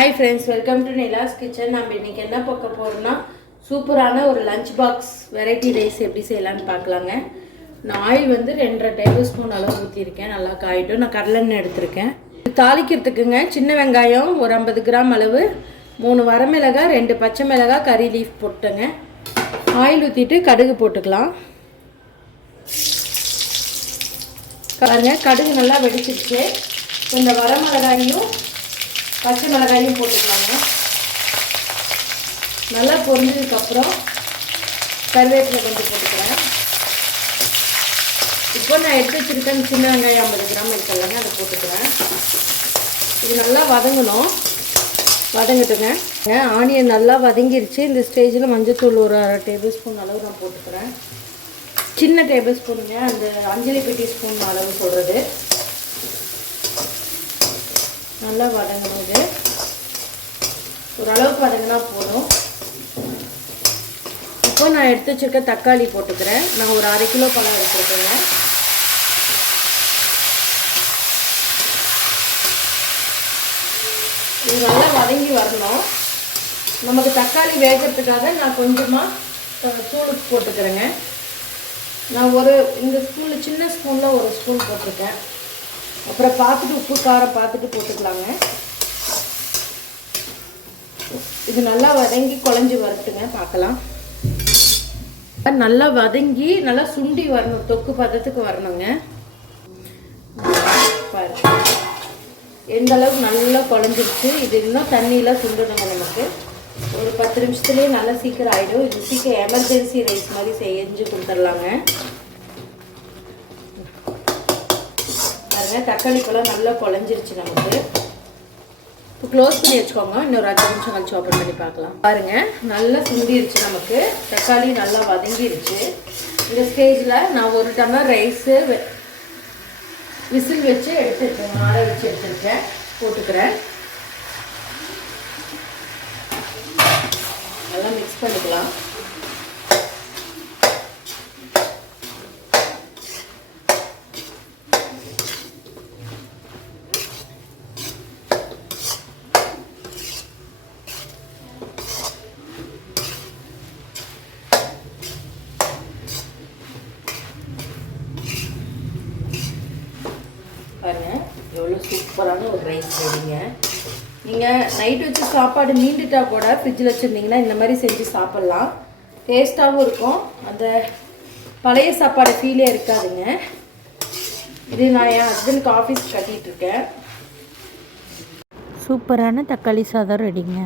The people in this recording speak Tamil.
Hi friends, welcome to Nila's kitchen. நம்ம இன்றைக்கி என்ன பார்க்க போகிறோம்னா சூப்பரான ஒரு லஞ்ச் பாக்ஸ் வெரைட்டி ரைஸ் எப்படி செய்யலான்னு பார்க்கலாங்க. நான் ஆயில் வந்து 2.5 டேபிள் ஸ்பூன் அளவு ஊற்றிருக்கேன். நல்லா காயிட்டும். நான் கடலெண்ணெய் எடுத்திருக்கேன். தாளிக்கிறதுக்குங்க சின்ன வெங்காயம் ஒரு 50 கிராம் அளவு, 3 வரமிளகாய், 2 பச்சை மிளகாய், கறி லீஃப் போட்டுங்க. ஆயில் ஊற்றிட்டு கடுகு போட்டுக்கலாம். பாருங்க, கடுகு நல்லா வெடிச்சிருச்சு. இந்த வரமிளகாயும் பச்சை மிளகாயும் போட்டுக்கலாங்க. நல்லா பொரிஞ்சதுக்கப்புறம் கருவேப்பிலை கொஞ்சம் போட்டுக்கிறேன். இப்போ நான் எடுத்து வச்சுருக்கேன் சின்ன வெங்காயம் 50 கிராம் இருக்கலாங்க, அதை போட்டுக்கிறேன். இது நல்லா வதங்கணும். வதங்கட்டுங்க. ஆனியன் நல்லா வதங்கிருச்சு. இந்த ஸ்டேஜில் மஞ்சத்தூள் ஒரு 1/2 டேபிள் ஸ்பூன் அளவு நான் போட்டுக்கிறேன். சின்ன டேபிள் ஸ்பூனுங்க, அந்த அஞ்சலி பெட்டி ஸ்பூன் அளவு சொல்கிறது. நல்லா வதங்கணும். இது ஓரளவுக்கு வதங்கினா போதும். இப்போ நான் எடுத்து வச்சுருக்க தக்காளி போட்டுக்கிறேன். நான் ஒரு 1/2 கிலோ பழம் எடுத்துருக்கேங்க. இது நல்லா வதங்கி வரணும். நமக்கு தக்காளி வேகிறதுக்காக நான் கொஞ்சமாக தூள் போட்டுக்கிறேங்க. நான் இந்த ஸ்பூனில் சின்ன ஸ்பூனில் ஒரு ஸ்பூன் போட்டிருக்கேன். அப்புறம் பார்த்துட்டு உப்பு காரம் பார்த்துட்டு போட்டுக்கலாங்க. இது நல்லா வதங்கி குழஞ்சி வரட்டுங்க, பார்க்கலாம். நல்லா வதங்கி நல்லா சுண்டி வரணும், தொக்கு பதத்துக்கு வரணுங்க. பாருங்க எந்த அளவுக்கு நல்லா குழஞ்சிருச்சு. இது இன்னும் தண்ணியெலாம் சுண்டணுங்க. நமக்கு ஒரு 10 நிமிஷத்துலேயே நல்லா சீக்கிரம் ஆகிடும். இது சீக்கிரம் எமர்ஜென்சி ரைஸ் மாதிரி செஞ்சு கொடுத்துர்லாங்க. பாருங்க, தக்காளி பழம் நல்லா குழஞ்சிருச்சு நமக்கு. இப்போ க்ளோஸ் பண்ணி வச்சுக்கோங்க. இன்னொரு 5 நிமிஷம் கழிச்சு ஓப்பன் பண்ணி பார்க்கலாம். பாருங்கள், நல்லா சுண்டிருச்சு நமக்கு. தக்காளி நல்லா வதங்கிருச்சு. இந்த ஸ்டேஜில் நான் 1 டம்ளர் ரைஸு விசில் வச்சு எடுத்துருக்கேன், ஆற வச்சு எடுத்துருக்கேன். போட்டுக்கிறேன். நல்லா மிக்ஸ் பண்ணிக்கலாம். பாருங்கள், எவ்வளோ சூப்பரான ஒரு ரைஸ் செய்வீங்க. நீங்கள் நைட்டு வச்சு சாப்பாடு மீண்டுட்டா கூட ஃப்ரிட்ஜில் வச்சுருந்தீங்கன்னா இந்த மாதிரி செஞ்சு சாப்பிட்லாம். டேஸ்ட்டாகவும் இருக்கும். அந்த பழைய சாப்பாடு ஃபீலே இருக்காதுங்க. இது நான் என் ஹஸ்பண்டுக்கு ஆஃபீஸ் கட்டிகிட்ருக்கேன். சூப்பரான தக்காளி சாதம் ரெடிங்க.